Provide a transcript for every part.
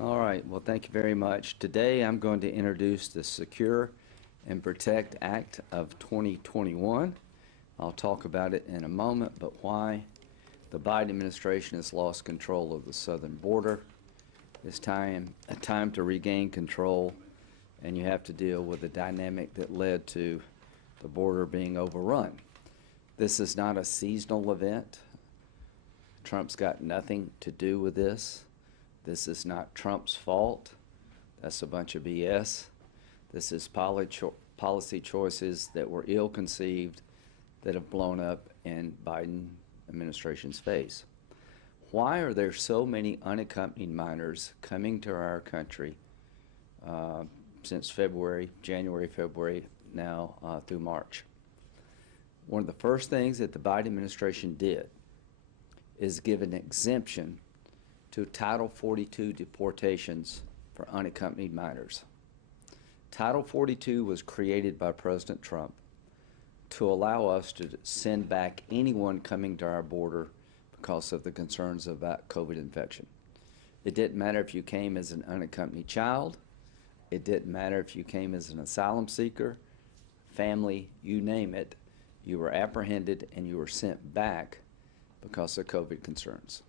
All right, well, thank you very much. Today I'm going to introduce the Secure and Protect Act of 2021. I'll talk about it in a moment, but why the Biden administration has lost control of the southern border. It's a time to regain control, and you have to deal with the dynamic that led to the border being overrun. This is not a seasonal event. Trump's got nothing to do with this. This is not Trump's fault. That's a bunch of BS. This is policy choices that were ill-conceived that have blown up in Biden administration's face. Why are there so many unaccompanied minors coming to our country since January, February, now through March? One of the first things that the Biden administration did is give an exemption to Title 42 deportations for unaccompanied minors. Title 42 was created by President Trump to allow us to send back anyone coming to our border because of the concerns about COVID infection. It didn't matter if you came as an unaccompanied child. It didn't matter if you came as an asylum seeker, family, you name it. You were apprehended and you were sent back because of COVID concerns.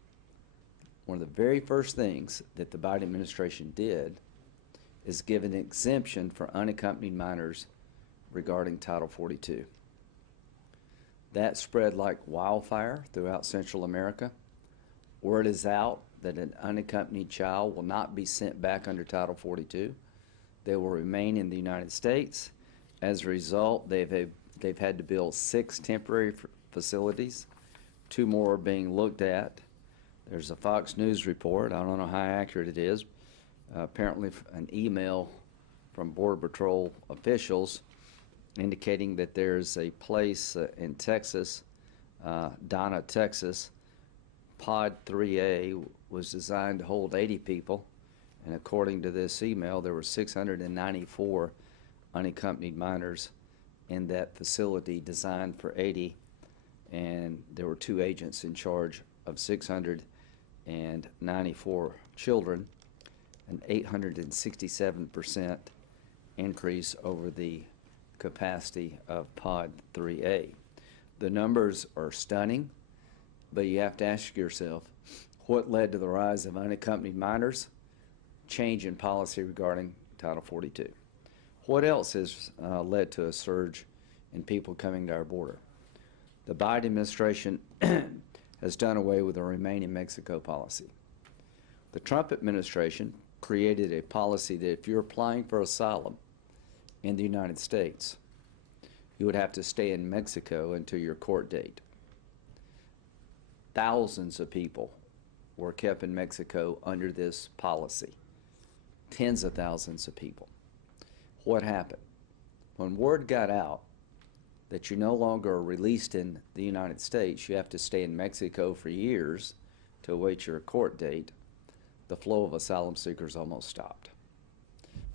One of the very first things that the Biden administration did is give an exemption for unaccompanied minors regarding Title 42. That spread like wildfire throughout Central America. Word is out that an unaccompanied child will not be sent back under Title 42. They will remain in the United States. As a result, they've had to build 6 temporary facilities. 2 more are being looked at. There's a Fox News report, I don't know how accurate it is, apparently an email from Border Patrol officials indicating that there's a place in Texas, Donna, Texas. Pod 3A was designed to hold 80 people, and according to this email, there were 694 unaccompanied minors in that facility designed for 80, and there were 2 agents in charge of 694 children, an 867% increase over the capacity of Pod 3A. The numbers are stunning, but you have to ask yourself, what led to the rise of unaccompanied minors? Change in policy regarding Title 42. What else has led to a surge in people coming to our border? The Biden administration has done away with the Remain in Mexico policy. The Trump administration created a policy that if you're applying for asylum in the United States, you would have to stay in Mexico until your court date. Thousands of people were kept in Mexico under this policy. Tens of thousands of people. What happened? When word got out that you no longer are released in the United States, you have to stay in Mexico for years to await your court date, the flow of asylum seekers almost stopped.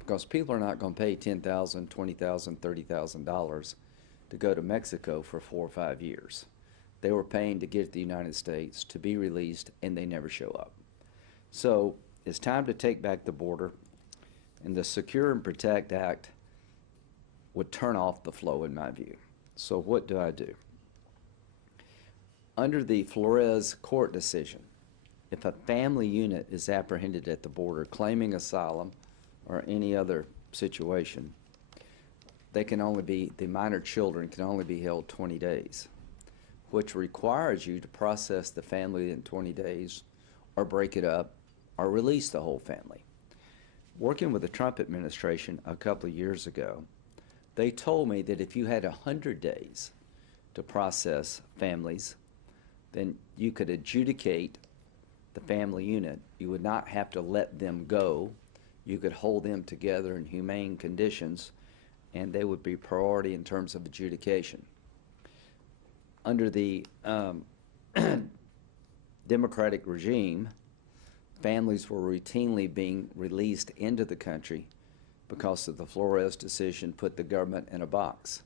Because people are not going to pay $10,000, $20,000, $30,000 to go to Mexico for 4 or 5 years. They were paying to get to the United States, to be released, and they never show up. So it's time to take back the border, and the Secure and Protect Act would turn off the flow, in my view. So what do I do? Under the Flores court decision, if a family unit is apprehended at the border claiming asylum or any other situation, the minor children can only be held 20 days, which requires you to process the family in 20 days or break it up or release the whole family. Working with the Trump administration a couple of years ago, they told me that if you had 100 days to process families, then you could adjudicate the family unit. You would not have to let them go. You could hold them together in humane conditions, and they would be priority in terms of adjudication. Under the Democratic regime, families were routinely being released into the country because of the Flores decision put the government in a box.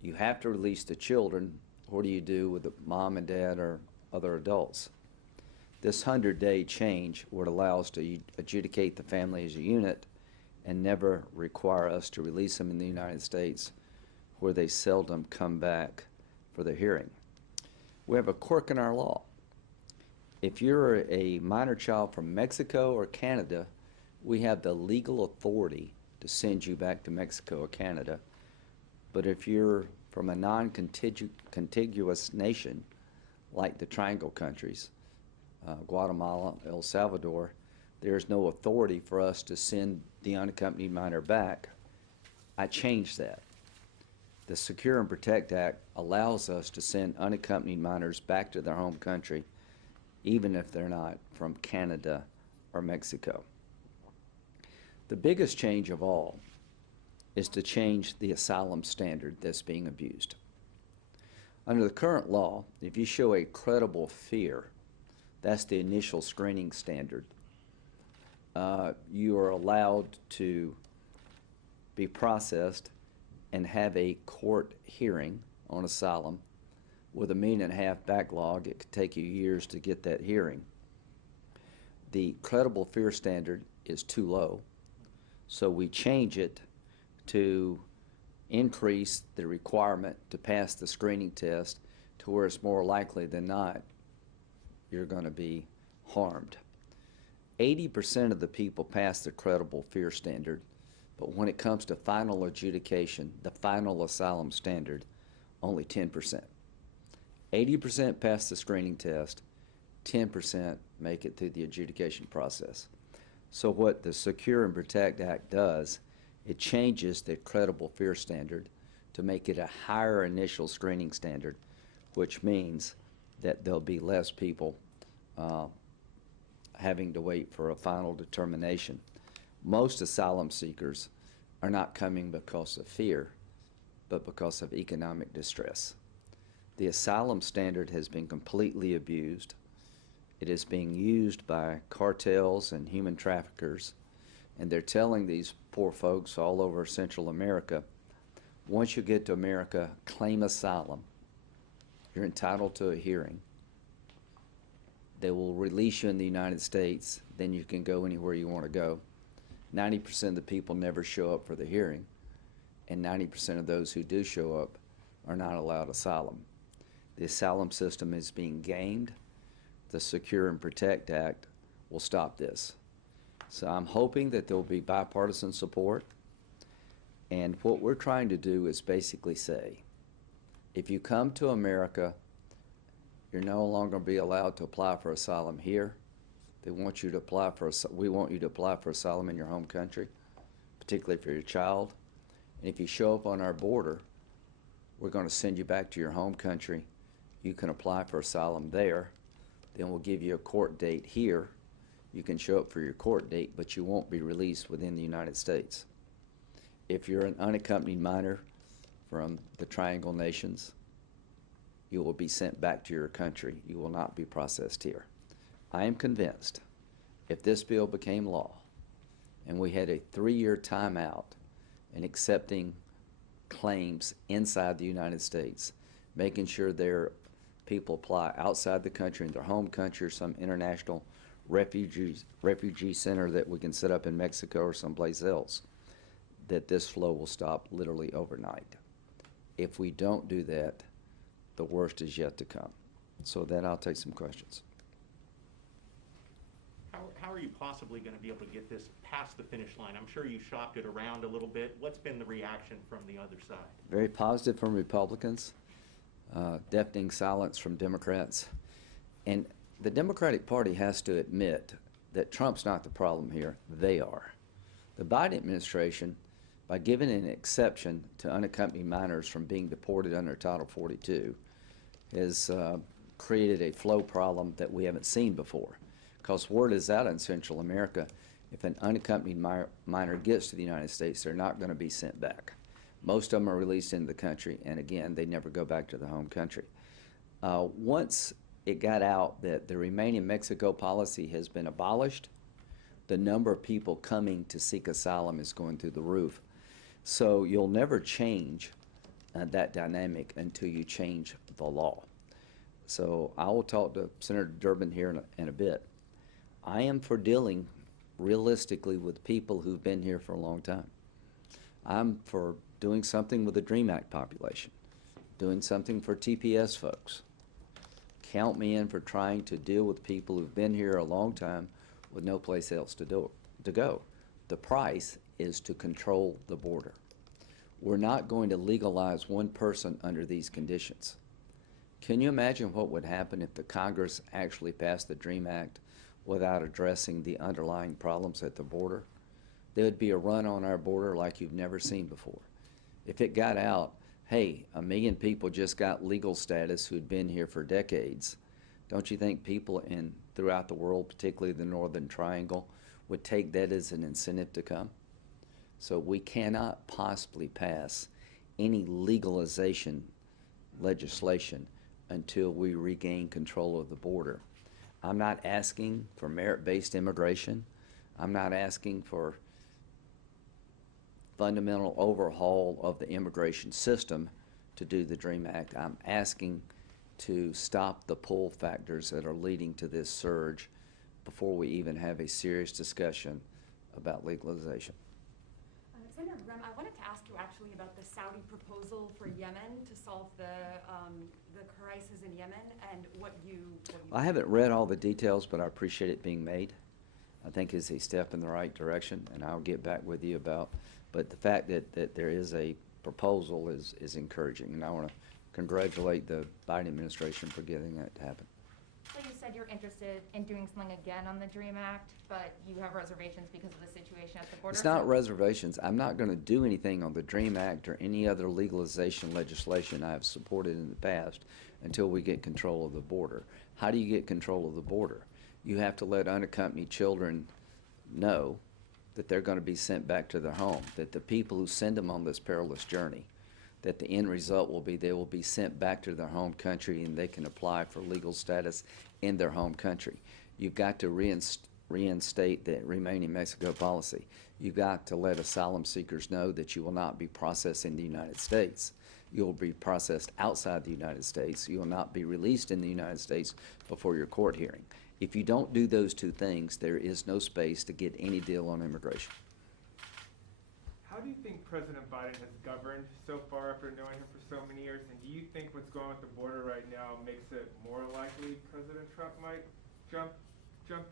You have to release the children. What do you do with the mom and dad or other adults? This 100-day change would allow us to adjudicate the family as a unit and never require us to release them in the United States, where they seldom come back for the hearing. We have a quirk in our law. If you're a minor child from Mexico or Canada, we have the legal authority to send you back to Mexico or Canada. But if you're from a non-contiguous nation, like the Triangle countries, Guatemala, El Salvador, there's no authority for us to send the unaccompanied minor back. I changed that. The Secure and Protect Act allows us to send unaccompanied minors back to their home country, even if they're not from Canada or Mexico. The biggest change of all is to change the asylum standard that's being abused. Under the current law, if you show a credible fear, that's the initial screening standard, you are allowed to be processed and have a court hearing on asylum. With a 1.5 million backlog, it could take you years to get that hearing. The credible fear standard is too low, so we change it to increase the requirement to pass the screening test to where it's more likely than not you're going to be harmed. 80% of the people pass the credible fear standard, but when it comes to final adjudication, the final asylum standard, only 10%. 80% pass the screening test, 10% make it through the adjudication process. So what the Secure and Protect Act does, it changes the credible fear standard to make it a higher initial screening standard, which means that there'll be less people having to wait for a final determination. Most asylum seekers are not coming because of fear, but because of economic distress. The asylum standard has been completely abused. It is being used by cartels and human traffickers, and they're telling these poor folks all over Central America, once you get to America, claim asylum. You're entitled to a hearing. They will release you in the United States, then you can go anywhere you want to go. 90% of the people never show up for the hearing, and 90% of those who do show up are not allowed asylum. The asylum system is being gamed. The Secure and Protect Act will stop this. So I'm hoping that there will be bipartisan support, and what we're trying to do is basically say, if you come to America, you're no longer going to be allowed to apply for asylum here. They want you to apply for, we want you to apply for asylum in your home country, particularly if you're a child. And if you show up on our border, we're going to send you back to your home country. You can apply for asylum there. Then we'll give you a court date here. You can show up for your court date, but you won't be released within the United States. If you're an unaccompanied minor from the Triangle nations, you will be sent back to your country. You will not be processed here. I am convinced if this bill became law and we had a 3-year timeout in accepting claims inside the United States, making sure their people apply outside the country in their home country or some international refugee center that we can set up in Mexico or someplace else, that this flow will stop literally overnight. If we don't do that, the worst is yet to come. So then I'll take some questions. How are you possibly going to be able to get this past the finish line? I'm sure you shopped it around a little bit. What's been the reaction from the other side? Very positive from Republicans, deafening silence from Democrats. And the Democratic Party has to admit that Trump's not the problem here. They are. The Biden administration, by giving an exception to unaccompanied minors from being deported under Title 42, has created a flow problem that we haven't seen before. Because word is out in Central America, if an unaccompanied minor gets to the United States, they're not going to be sent back. Most of them are released into the country, and again, they never go back to the home country. Once it got out that the Remain in Mexico policy has been abolished, the number of people coming to seek asylum is going through the roof. So you'll never change that dynamic until you change the law. So I will talk to Senator Durbin here in a bit. I am for dealing realistically with people who've been here for a long time. I'm for doing something with the DREAM Act population, doing something for TPS folks. Count me in for trying to deal with people who've been here a long time with no place else to go. The price is to control the border. We're not going to legalize one person under these conditions. Can you imagine what would happen if the Congress actually passed the DREAM Act without addressing the underlying problems at the border? There would be a run on our border like you've never seen before. If it got out, hey, 1 million people just got legal status who'd been here for decades, don't you think people throughout the world, particularly the Northern Triangle, would take that as an incentive to come? So we cannot possibly pass any legalization legislation until we regain control of the border. I'm not asking for merit-based immigration. I'm not asking for fundamental overhaul of the immigration system to do the DREAM Act. I'm asking to stop the pull factors that are leading to this surge before we even have a serious discussion about legalization. Senator Graham, I wanted to ask you actually about the Saudi proposal for Yemen to solve the crisis in Yemen and what you I haven't read all the details, but I appreciate it being made. I think it's a step in the right direction, and I'll get back with you about, but the fact that there is a proposal is encouraging, and I want to congratulate the Biden administration for getting that to happen. So you said you're interested in doing something again on the DREAM Act, but you have reservations because of the situation at the border? It's not reservations. I'm not going to do anything on the DREAM Act or any other legalization legislation I have supported in the past until we get control of the border. How do you get control of the border? You have to let unaccompanied children know that they're going to be sent back to their home, that the people who send them on this perilous journey, that the end result will be they will be sent back to their home country and they can apply for legal status in their home country. You've got to reinstate the Remain in Mexico policy. You've got to let asylum seekers know that you will not be processed in the United States. You will be processed outside the United States. You will not be released in the United States before your court hearing. If you don't do those two things, there is no space to get any deal on immigration. How do you think President Biden has governed so far after knowing him for so many years? And do you think what's going on with the border right now makes it more likely President Trump might jump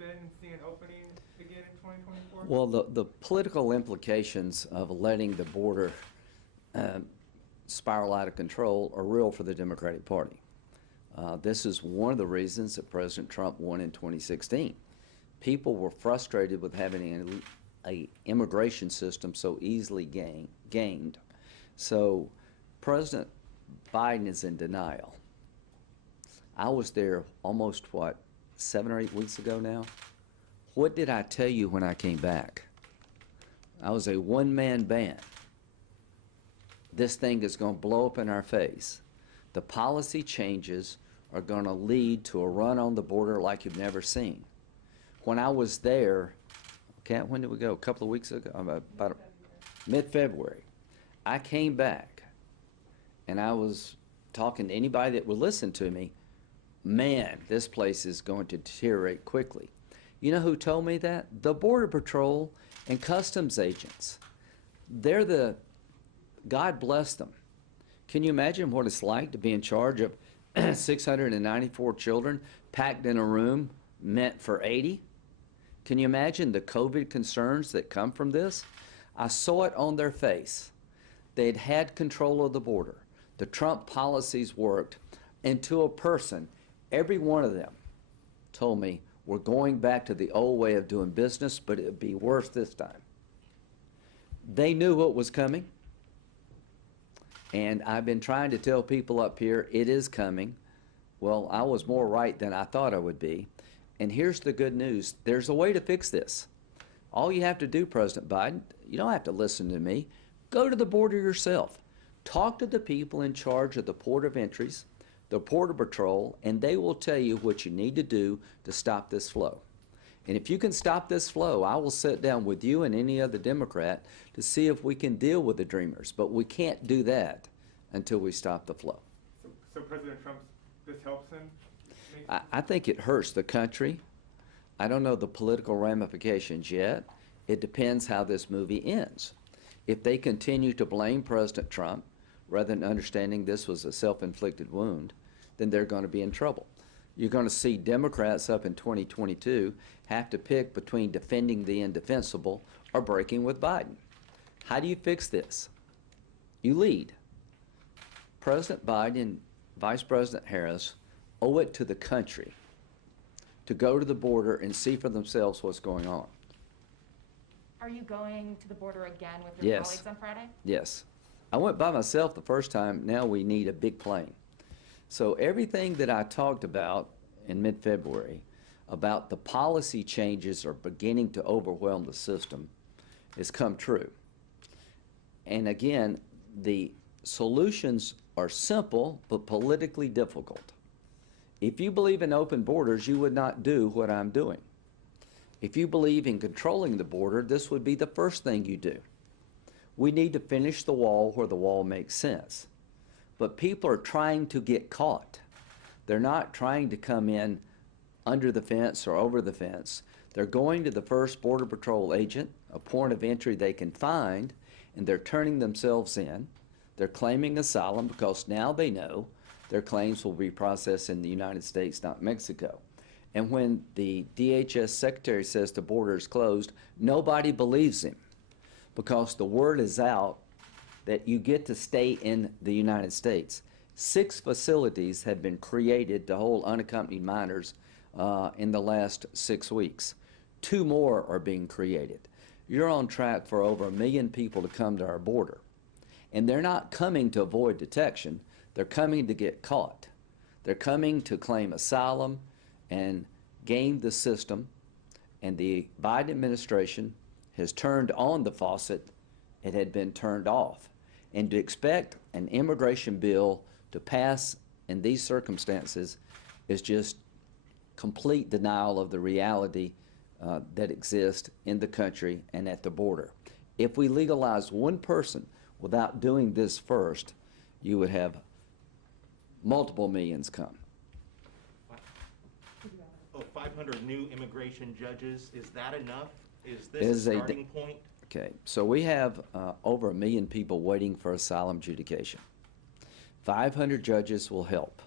in and see an opening again in 2024? Well, the political implications of letting the border spiral out of control are real for the Democratic Party. This is one of the reasons that President Trump won in 2016. People were frustrated with having an immigration system so easily gamed. So President Biden is in denial. I was there almost, 7 or 8 weeks ago now? What did I tell you when I came back? I was a one-man band. This thing is going to blow up in our face. The policy changes are going to lead to a run on the border like you've never seen. When I was there, when did we go? A couple of weeks ago, about mid-February. I came back, and I was talking to anybody that would listen to me. Man, this place is going to deteriorate quickly. You know who told me that? The Border Patrol and customs agents. They're God bless them. Can you imagine what it's like to be in charge of 694 children packed in a room meant for 80? Can you imagine the COVID concerns that come from this? I saw it on their face. They'd had control of the border. The Trump policies worked, and to a person, every one of them told me, we're going back to the old way of doing business, but it'd be worse this time. They knew what was coming. And I've been trying to tell people up here, it is coming. Well, I was more right than I thought I would be. And here's the good news. There's a way to fix this. All you have to do, President Biden, you don't have to listen to me. Go to the border yourself. Talk to the people in charge of the port of entries, the Border Patrol, and they will tell you what you need to do to stop this flow. And if you can stop this flow, I will sit down with you and any other Democrat to see if we can deal with the Dreamers. But we can't do that until we stop the flow. So President Trump, this helps him I think it hurts the country. I don't know the political ramifications yet. It depends how this movie ends. If they continue to blame President Trump rather than understanding this was a self-inflicted wound, then they're going to be in trouble. You're going to see Democrats up in 2022 have to pick between defending the indefensible or breaking with Biden. How do you fix this? You lead. President Biden and Vice President Harris owe it to the country to go to the border and see for themselves what's going on. Are you going to the border again with your Yes. colleagues on Friday? Yes. I went by myself the first time. Now we need a big plane. So everything that I talked about in mid-February about the policy changes are beginning to overwhelm the system has come true. And again, the solutions are simple but politically difficult. If you believe in open borders, you would not do what I'm doing. If you believe in controlling the border, this would be the first thing you do. We need to finish the wall where the wall makes sense. But people are trying to get caught. They're not trying to come in under the fence or over the fence. They're going to the first Border Patrol agent, a point of entry they can find, and they're turning themselves in. They're claiming asylum because now they know their claims will be processed in the United States, not Mexico. And when the DHS secretary says the border is closed, nobody believes him because the word is out that you get to stay in the United States. 6 facilities have been created to hold unaccompanied minors in the last 6 weeks. 2 more are being created. You're on track for over 1 million people to come to our border. And they're not coming to avoid detection. They're coming to get caught. They're coming to claim asylum and game the system. And the Biden administration has turned on the faucet. It had been turned off. And to expect an immigration bill to pass in these circumstances is just complete denial of the reality that exists in the country and at the border. If we legalize one person without doing this first, you would have multiple millions come. Oh, 500 new immigration judges, is that enough? Is this Is a a starting point? Okay, so we have over 1 million people waiting for asylum adjudication. 500 judges will help.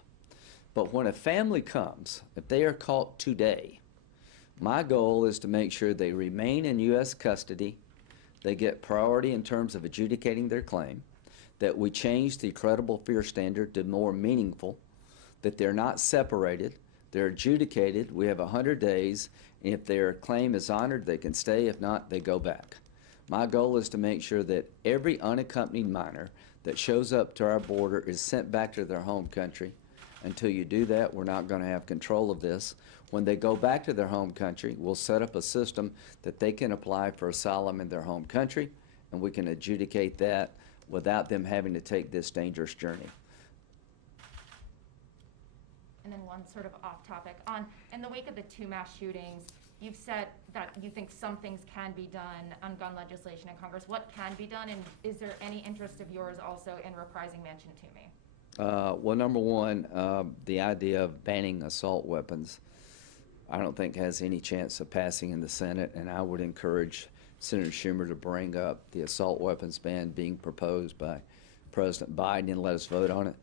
But when a family comes, if they are caught today, my goal is to make sure they remain in U.S. custody, they get priority in terms of adjudicating their claim, that we change the credible fear standard to more meaningful, that they're not separated, they're adjudicated, we have 100 days, and if their claim is honored, they can stay, if not, they go back. My goal is to make sure that every unaccompanied minor that shows up to our border is sent back to their home country. Until you do that, we're not going to have control of this. When they go back to their home country, we'll set up a system that they can apply for asylum in their home country, and we can adjudicate that without them having to take this dangerous journey. And then one sort of off topic. In the wake of the 2 mass shootings, you've said that you think some things can be done on gun legislation in Congress. What can be done, and is there any interest of yours also in reprising Mention Toomey? Well, number one, the idea of banning assault weapons, I don't think has any chance of passing in the Senate, and I would encourage Senator Schumer to bring up the assault weapons ban being proposed by President Biden and let us vote on it.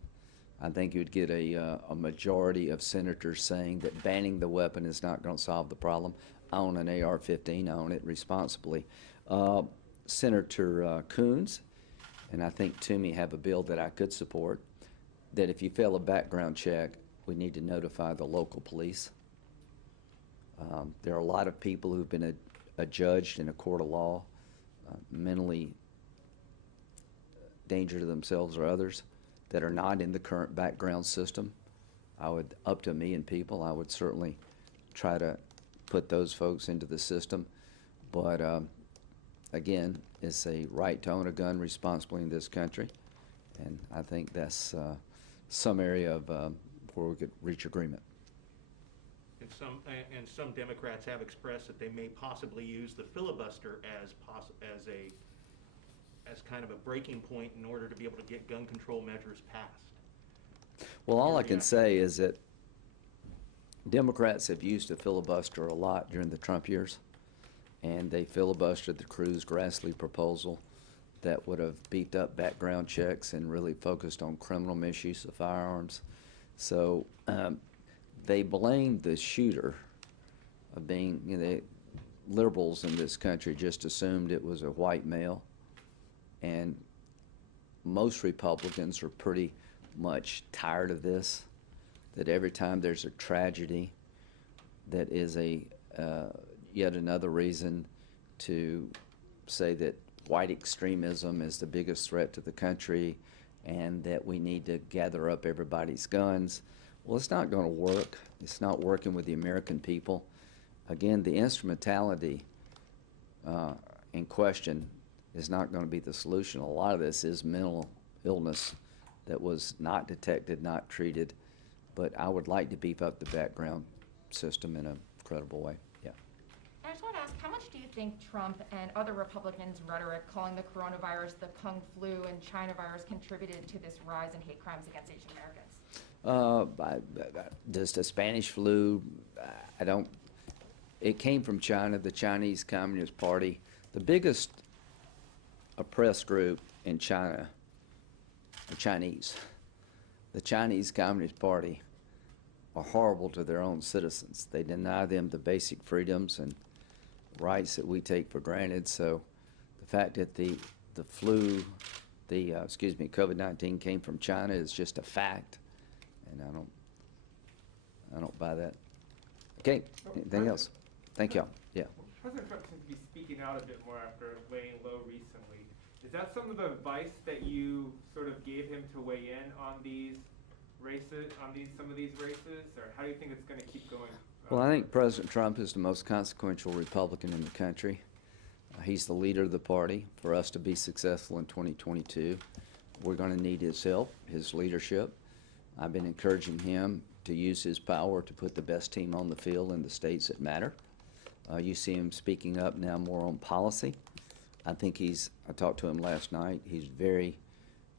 I think you would get a majority of senators saying that banning the weapon is not going to solve the problem. I own an AR-15. I own it responsibly. Senator Coons and I think Toomey have a bill that I could support, that if you fail a background check, we need to notify the local police. There are a lot of people who've been adjudged in a court of law, mentally danger to themselves or others, that are not in the current background system. Up to 1 million people, I would certainly try to put those folks into the system. But again, it's a right to own a gun responsibly in this country. And I think that's some area of where we could reach agreement. And some Democrats have expressed that they may possibly use the filibuster as kind of a breaking point in order to be able to get gun control measures passed. Well, all I can say is that Democrats have used the filibuster a lot during the Trump years, and they filibustered the Cruz-Grassley proposal that would have beefed up background checks and really focused on criminal misuse of firearms. So they blamed the shooter of being, the liberals in this country just assumed it was a white male, and most Republicans are pretty much tired of this, that every time there's a tragedy that is a yet another reason to say that white extremism is the biggest threat to the country and that we need to gather up everybody's guns. Well, it's not going to work. It's not working with the American people. Again, the instrumentality in question is not going to be the solution. A lot of this is mental illness that was not detected, not treated, but I would like to beef up the background system in a credible way. Yeah. I just want to ask, how much do you think Trump and other Republicans' rhetoric calling the coronavirus the Kung flu and China virus contributed to this rise in hate crimes against Asian Americans? Does the Spanish flu, I don't, it came from China, the Chinese Communist Party. The biggest oppressed group in China, the Chinese. The Chinese Communist Party are horrible to their own citizens. They deny them the basic freedoms and rights that we take for granted. So the fact that the flu, COVID-19 came from China is just a fact, and I don't buy that. Okay, anything else? Thank y'all. Yeah. President Trump seems to be speaking out a bit more after laying low recently. Is that some of the advice that you sort of gave him to weigh in on these races, some of these races, or how do you think it's going to keep going? Well, I think President Trump is the most consequential Republican in the country. He's the leader of the party. For us to be successful in 2022, we're going to need his help, his leadership. I've been encouraging him to use his power to put the best team on the field in the states that matter. You see him speaking up now more on policy. I think I talked to him last night, he's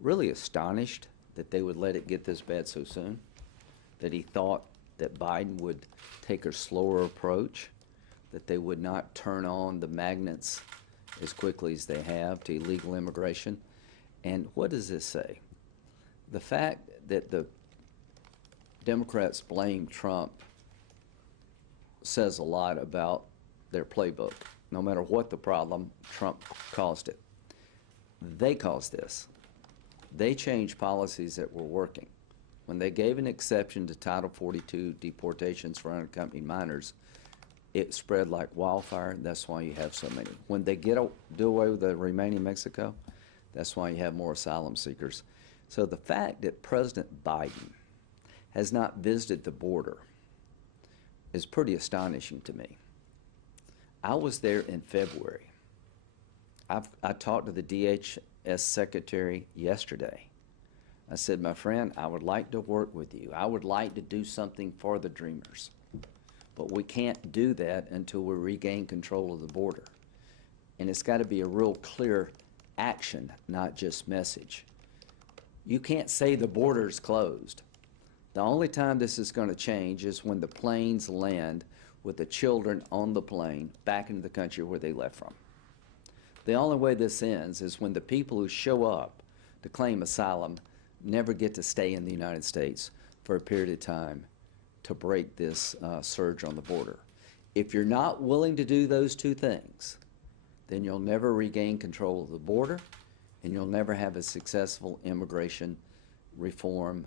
really astonished that they would let it get this bad so soon, that he thought that Biden would take a slower approach, that they would not turn on the magnets as quickly as they have to illegal immigration. And what does this say? The fact that the Democrats blame Trump says a lot about their playbook. No matter what the problem, Trump caused it. They caused this. They changed policies that were working. When they gave an exception to Title 42 deportations for unaccompanied minors, it spread like wildfire. That's why you have so many. When they do away with the remaining in Mexico, that's why you have more asylum seekers. So the fact that President Biden has not visited the border is pretty astonishing to me. I was there in February. I talked to the DHS secretary yesterday. I said, my friend, I would like to work with you. I would like to do something for the Dreamers. But we can't do that until we regain control of the border. And it's got to be a real clear action, not just message. You can't say the border's closed. The only time this is going to change is when the planes land with the children on the plane back into the country where they left from. The only way this ends is when the people who show up to claim asylum never get to stay in the United States for a period of time to break this surge on the border. If you're not willing to do those two things, then you'll never regain control of the border and you'll never have a successful immigration reform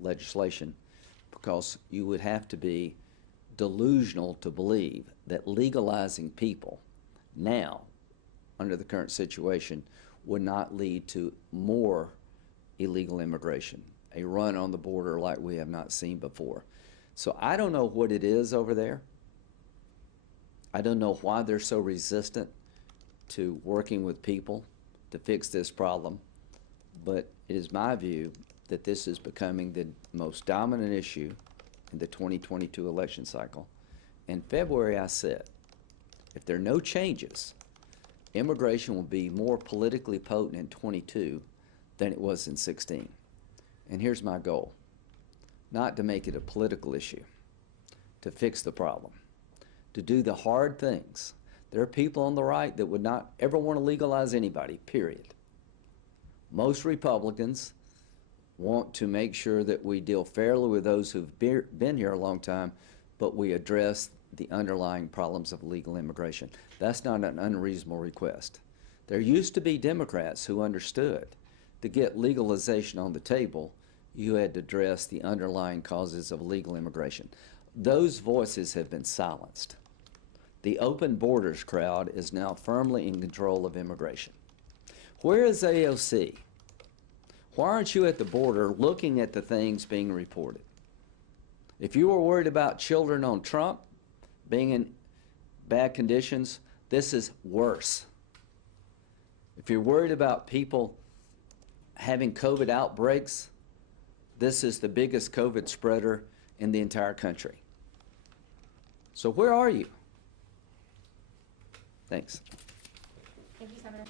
legislation, because you would have to be delusional to believe that legalizing people now, under the current situation, would not lead to more illegal immigration, a run on the border like we have not seen before. So I don't know what it is over there. I don't know why they're so resistant to working with people to fix this problem, but it is my view that this is becoming the most dominant issue in the 2022 election cycle. In February, I said, if there are no changes, immigration will be more politically potent in 22 than it was in 16. And here's my goal: not to make it a political issue, to fix the problem, to do the hard things. There are people on the right that would not ever want to legalize anybody, period. Most Republicans want to make sure that we deal fairly with those who've been here a long time, but we address the underlying problems of legal immigration. That's not an unreasonable request. There used to be Democrats who understood to get legalization on the table, you had to address the underlying causes of illegal immigration. Those voices have been silenced. The open borders crowd is now firmly in control of immigration. Where is AOC? Why aren't you at the border looking at the things being reported? If you were worried about children on Trump being in bad conditions, this is worse. If you're worried about people having COVID outbreaks, this is the biggest COVID spreader in the entire country. So where are you? Thanks. Thank you, Senator.